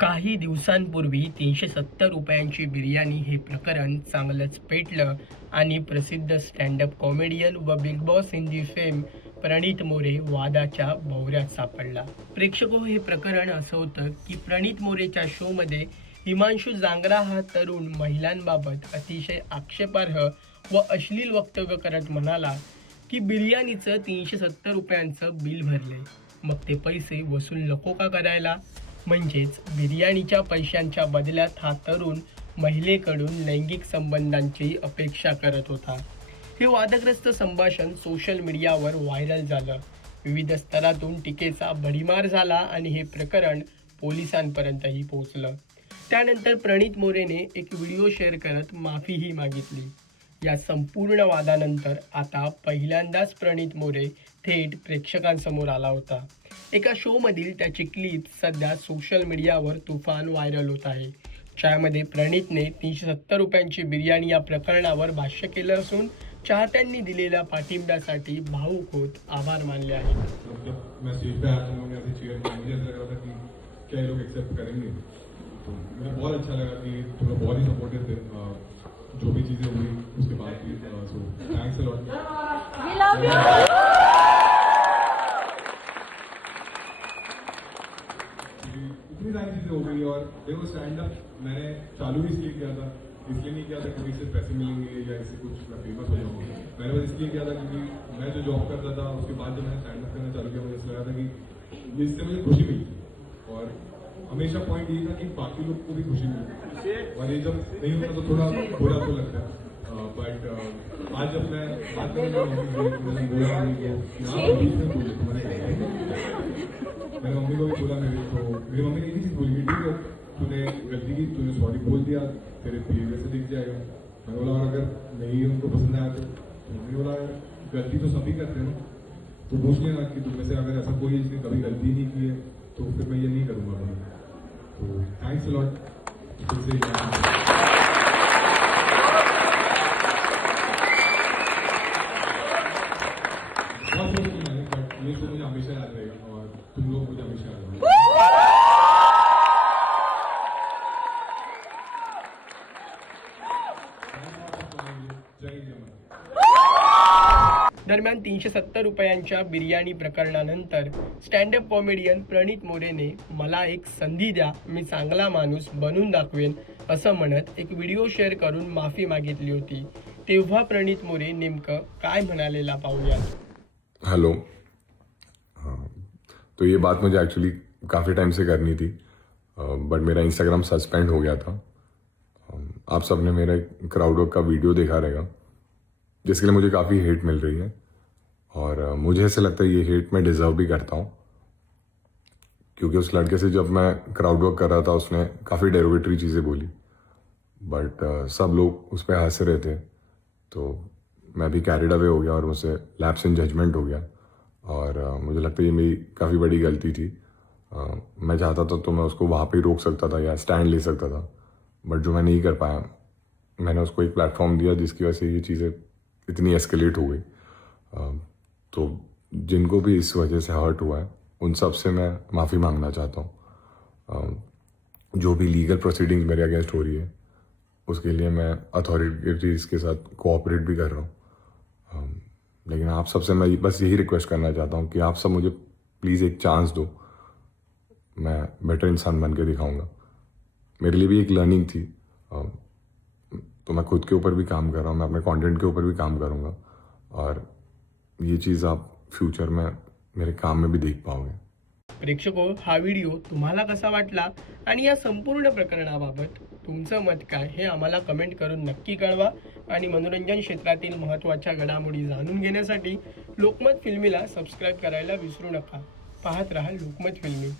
काही दिवसांपूर्वी 370 रुपयांची बिर्याणी हे प्रकरण चांगलंच पेटलं आणि प्रसिद्ध स्टँडअप कॉमेडियन व Bigg Boss Hindi fame Pranit More वादाच्या भोवऱ्यात सापडला. प्रेक्षको, हे प्रकरण असं होतं की प्रणित मोरेच्या शोमध्ये हिमांशू जांगरा हा तरुण महिलांबाबत अतिशय आक्षेपार्ह व अश्लील वक्तव्य करत म्हणाला की बिर्याणीचं 370 रुपयांचं बिल भरले, मग ते पैसे वसूल नको का करायला. म्हणजेच बिर्याणीच्या पैशांच्या बदल्यात हा तरुण महिलेकडून लैंगिक संबंधांची अपेक्षा करत होता. हे वादग्रस्त संभाषण सोशल मीडियावर व्हायरल झालं. विविध स्तरातून टीकेचा भडीमार झाला आणि हे प्रकरण पोलिसांपर्यंतही पोहोचलं. त्यानंतर प्रणित मोरेने एक व्हिडिओ शेअर करत माफीही मागितली. या संपूर्ण वादानंतर आता पहिल्यांदाच प्रणित मोरे थेट प्रेक्षकांसमोर आला होता. एका शोमधील त्याची क्लिप सध्या सोशल मीडियावर तुफान व्हायरल होत आहे. ज्यामध्ये प्रणितने 370 रुपयांची बिर्याणी या प्रकरणावर भाष्य केलं असून चाहत्यांनी दिलेल्या पाठिंब्यासाठी भावुक होत आभार मानले आहेत. जो भी चीजें हुई उसके बाद भी so thanks a lot. We love you. इतनी सारी चीजें हो गई और देखो स्टैंड अप मैंने चालू ही इसलिए किया था, इसलिए नहीं किया था क्योंकि इससे पैसे मिलेंगे या इससे कुछ मैं फेमस हो जाऊंगा. मैंने बस इसलिए किया था क्योंकि मैं जो जॉब करता था उसके बाद जब मैंने स्टैंड अप करना चालू किया मुझे ऐसा लगा था कि इससे मुझे खुशी मिलती और हमेशा पॉइंट ये था कि बाकी लोग को भी खुशी मिलती और ये जब नहीं होता तो थोड़ा बुरा तो लगता है. बट आज जब मैं बात करने लगा मैंने बोला मैंने मम्मी को भी बोला मेरी मम्मी ने यही चीज़ बोली ठीक है तूने गलती की, तूने सॉरी बोल दिया, तेरे बिहेवियर से दिख जाएगा. मैंने बोला और अगर नहीं उनको पसंद आया तो मम्मी बोला गलती तो सभी करते हैं ना, तो पूछ लेना कि तुम में से अगर ऐसा कोई जिसने कभी गलती नहीं की है तो फिर मैं ये नहीं करूँगा. तो थैंक्स अ लॉट. ये तो मुझे हमेशा याद रहेगा और तुम लोग मुझे हमेशा याद रहेगा. दरम्यान 370 रुपयांच्या बिर्याणी प्रकरणानंतर स्टँडअप कॉमेडियन प्रणित मोरेने मला एक संधी द्या, मी चांगला माणूस बनून दाखवेन असं म्हणत एक व्हिडिओ शेअर करून माफी मागितली होती. तेव्हा प्रणित मोरे नेमकं काय म्हणालेला पाहूया. हेलो, तो ये बात मुझे एक्चुअली काफ़ी टाइम से करनी थी बट मेरा इंस्टाग्राम सस्पेंड हो गया था. आप सब ने मेरा क्राउड वर्क का वीडियो देखा रहेगा जिसके लिए मुझे काफ़ी हेट मिल रही है और मुझे ऐसा लगता है ये हेट मैं डिज़र्व भी करता हूँ क्योंकि उस लड़के से जब मैं क्राउड वर्क कर रहा था उसने काफ़ी डेरोगेटरी चीज़ें बोली बट सब लोग उस पर हंस रहे थे तो मैं भी कैरिड अवे हो गया और मुझसे लैप्स इन जजमेंट हो गया और मुझे लगता है ये मेरी काफ़ी बड़ी गलती थी. मैं चाहता था तो मैं उसको वहाँ पे रोक सकता था या स्टैंड ले सकता था बट जो मैं नहीं कर पाया. मैंने उसको एक प्लेटफॉर्म दिया जिसकी वजह से ये चीज़ें इतनी एस्केलेट हो गई. तो जिनको भी इस वजह से हर्ट हुआ है उन सब से मैं माफ़ी मांगना चाहता हूँ. जो भी लीगल प्रोसीडिंग्स मेरे अगेंस्ट हो रही है उसके लिए मैं अथॉरिटीज़ के साथ कोऑपरेट भी कर रहा हूँ. लेकिन आप सबसे मैं बस यही रिक्वेस्ट करना चाहता हूँ कि आप सब मुझे प्लीज़ एक चांस दो, मैं बेटर इंसान बन के दिखाऊँगा. मेरे लिए भी एक लर्निंग थी तो मैं खुद के ऊपर भी काम कर रहा हूँ, मैं अपने कंटेंट के ऊपर भी काम करूँगा और ये चीज़ आप फ्यूचर में मेरे काम में भी देख पाओगे. प्रेक्षको, हा व्हिडिओ तुम्हाला कसा वाटला आणि या संपूर्ण प्रकरणाबाबत तुमचं मत काय हे आम्हाला कमेंट करून नक्की कळवा आणि मनोरंजन क्षेत्रातील महत्त्वाच्या घडामोडी जाणून घेण्यासाठी लोकमत फिल्मीला सबस्क्राईब करायला विसरू नका. पाहत रहा लोकमत फिल्मी.